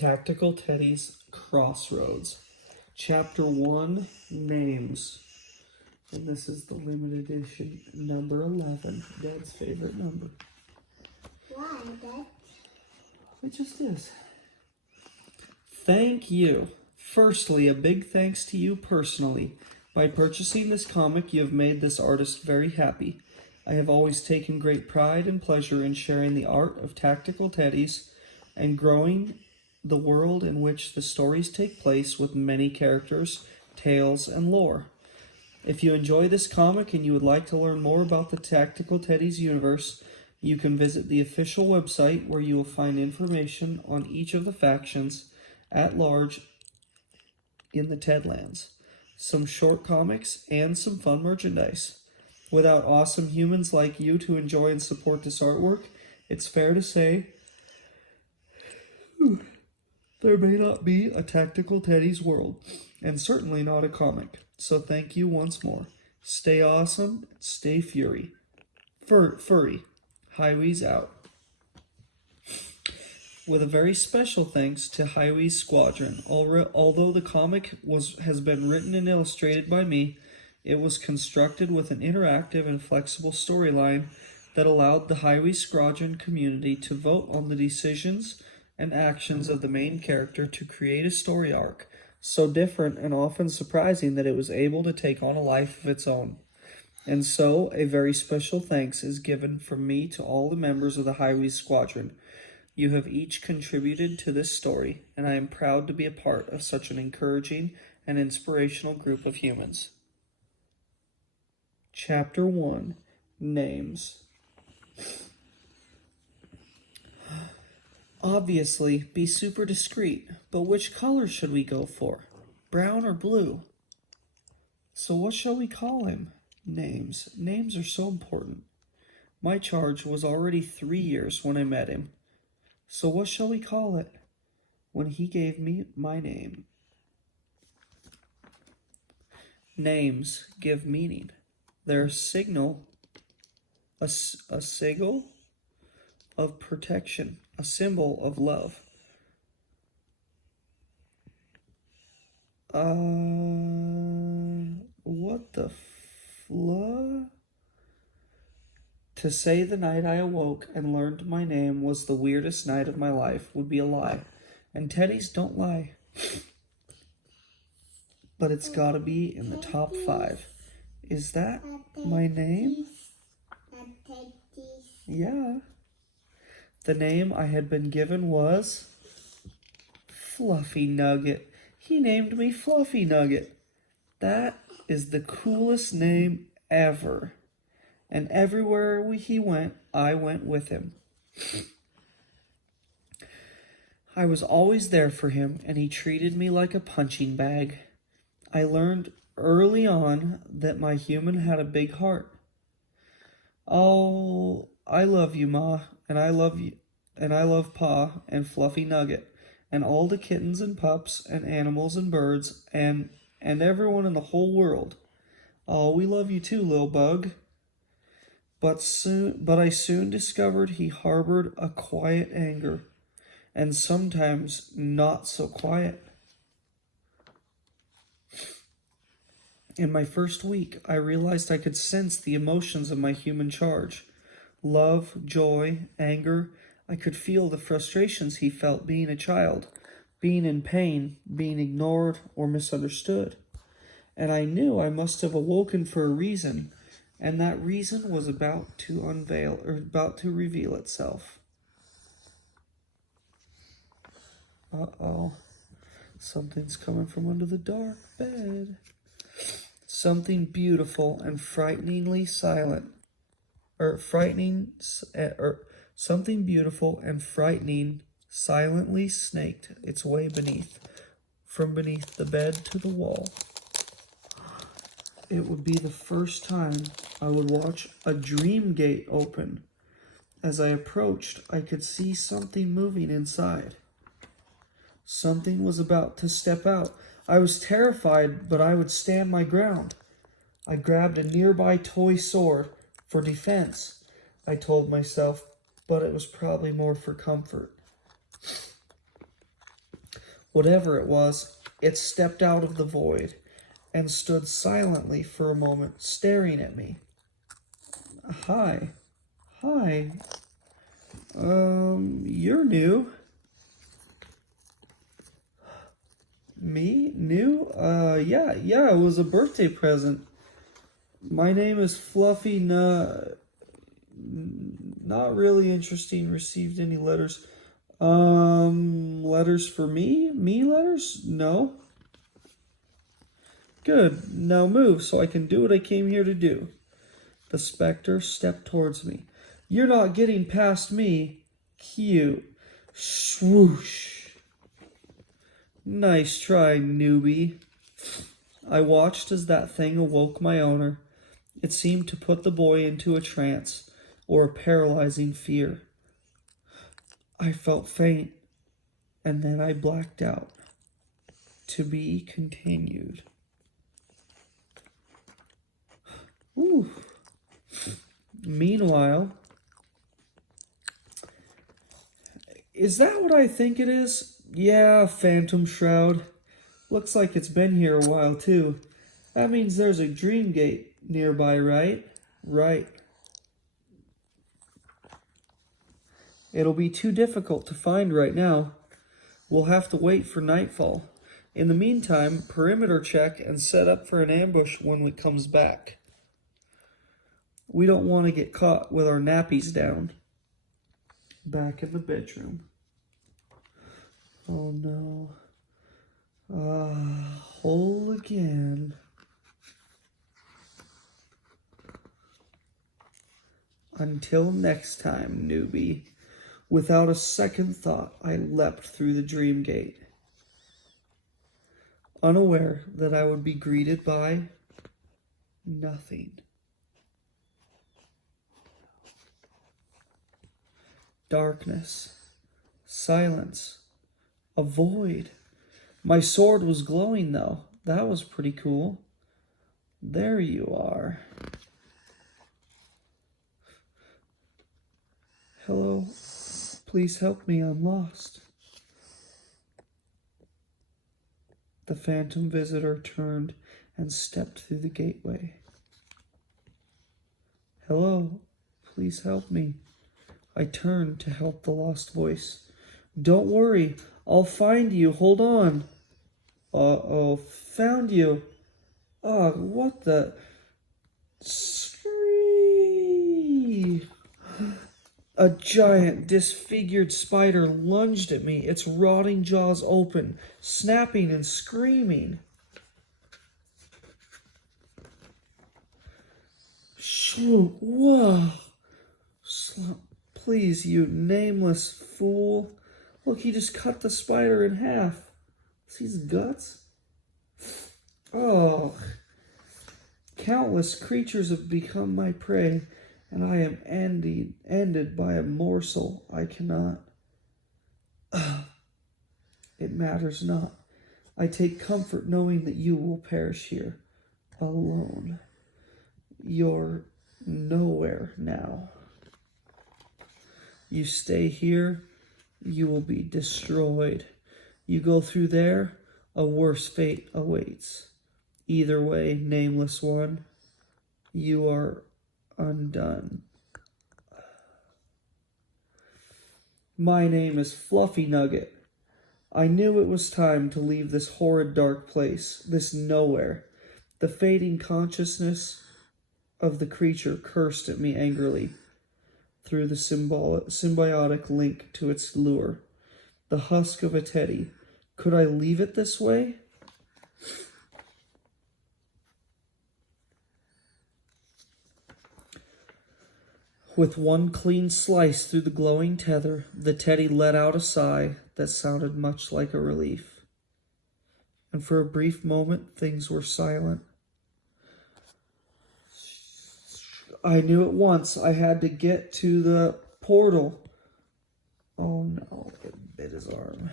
Tactical Teddies, Crossroads. Chapter 1, Names. And this is the limited edition, number 11, Dad's favorite number. Why, Dad? It just is. Thank you. Firstly, a big thanks to you personally. By purchasing this comic, you have made this artist very happy. I have always taken great pride and pleasure in sharing the art of Tactical Teddies and growing the world in which the stories take place with many characters, tales, and lore. If you enjoy this comic and you would like to learn more about the Tactical Teddies universe, you can visit the official website where you will find information on each of the factions at large in the Tedlands, some short comics, and some fun merchandise. Without awesome humans like you to enjoy and support this artwork, it's fair to say there may not be a Tactical Teddies world, and certainly not a comic. So thank you once more. Stay awesome, stay furry. Furry. Hiwez out. With a very special thanks to Hiwez Squadron. Although the comic has been written and illustrated by me, it was constructed with an interactive and flexible storyline that allowed the Hiwez Squadron community to vote on the decisions and actions of the main character to create a story arc so different and often surprising that it was able to take on a life of its own. And so, a very special thanks is given from me to all the members of the Hiwez Squadron. You have each contributed to this story, and I am proud to be a part of such an encouraging and inspirational group of humans. Chapter 1, Names. Obviously, be super discreet, but which color should we go for? Brown or blue? So what shall we call him? Names. Names are so important. My charge was already 3 years when I met him. So what shall we call it? When he gave me my name. Names give meaning. They're a sign of protection, a symbol of love. What the To say the night I awoke and learned my name was the weirdest night of my life would be a lie. And Teddies don't lie. But it's gotta be in the top 5. Is that my name? Yeah. The name I had been given was Fluffy Nugget. He named me Fluffy Nugget. That is the coolest name ever. And everywhere he went, I went with him. I was always there for him, and he treated me like a punching bag. I learned early on that my human had a big heart. Oh, I love you, Ma, and I love you, and I love Pa and Fluffy Nugget, and all the kittens and pups and animals and birds and everyone in the whole world. Oh, we love you too, little bug. But I soon discovered he harbored a quiet anger, and sometimes not so quiet. In my first week, I realized I could sense the emotions of my human charge. Love, joy, anger. I could feel the frustrations he felt being a child, being in pain, being ignored or misunderstood. And I knew I must have awoken for a reason, and that reason was about to reveal itself. Uh-oh. Something's coming from under the dark bed. Something beautiful and frighteningly silent. Something beautiful and frightening silently snaked its way from beneath the bed to the wall. It would be the first time I would watch a dream gate open. As I approached, I could see something moving inside. Something was about to step out. I was terrified, but I would stand my ground. I grabbed a nearby toy sword for defense, I told myself, but it was probably more for comfort. Whatever it was, it stepped out of the void and stood silently for a moment, staring at me. Hi. Hi. You're new. Me? New? Yeah, it was a birthday present. My name is Fluffy not really interesting. Received any letters? Letters for me? Me letters? No. Good. Now move so I can do what I came here to do. The specter stepped towards me. You're not getting past me. Cute. Swoosh. Nice try, newbie. I watched as that thing awoke my owner. It seemed to put the boy into a trance or a paralyzing fear. I felt faint, and then I blacked out. To be continued. Ooh. Meanwhile, is that what I think it is? Yeah, phantom shroud. Looks like it's been here a while, too. That means there's a dream gate nearby, right? Right. It'll be too difficult to find right now. We'll have to wait for nightfall. In the meantime, perimeter check and set up for an ambush when it comes back. We don't want to get caught with our nappies down. Back in the bedroom. Oh no. Hole again. Until next time, newbie. Without a second thought, I leapt through the dream gate, unaware that I would be greeted by nothing. Darkness, silence, a void. My sword was glowing, though. That was pretty cool. There you are. Hello. Please help me, I'm lost. The phantom visitor turned and stepped through the gateway. Hello, please help me. I turned to help the lost voice. Don't worry, I'll find you, hold on. Uh-oh, found you. Oh, what the... Scream! A giant, disfigured spider lunged at me, its rotting jaws open, snapping and screaming. Shoo! Whoa! Please, you nameless fool. Look, he just cut the spider in half. See his guts? Oh. Countless creatures have become my prey, and I am ended by a morsel I cannot. It matters not. I take comfort knowing that you will perish here, alone. You're nowhere now. You stay here, you will be destroyed. You go through there, a worse fate awaits. Either way, nameless one, you are undone. My name is Fluffy Nugget. I knew it was time to leave this horrid dark place, this nowhere. The fading consciousness of the creature cursed at me angrily through the symbiotic link to its lure. The husk of a teddy. Could I leave it this way? With one clean slice through the glowing tether, the teddy let out a sigh that sounded much like a relief. And for a brief moment, things were silent. I knew at once I had to get to the portal. Oh no, it bit his arm.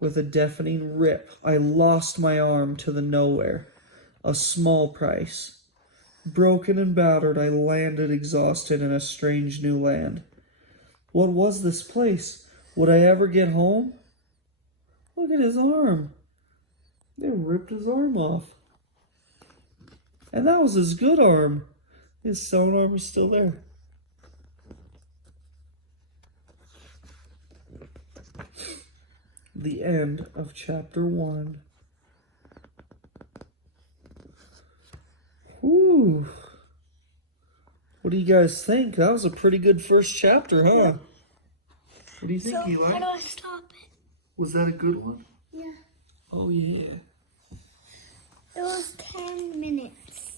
With a deafening rip, I lost my arm to the nowhere. A small price. Broken and battered, I landed exhausted in a strange new land. What was this place? Would I ever get home? Look at his arm. They ripped his arm off. And that was his good arm. His sewn arm is still there. The end of chapter 1. Whew. What do you guys think? That was a pretty good first chapter, huh? What do you think, Eli? How do I stop it? Was that a good one? Yeah. Oh, yeah. It was 10 minutes.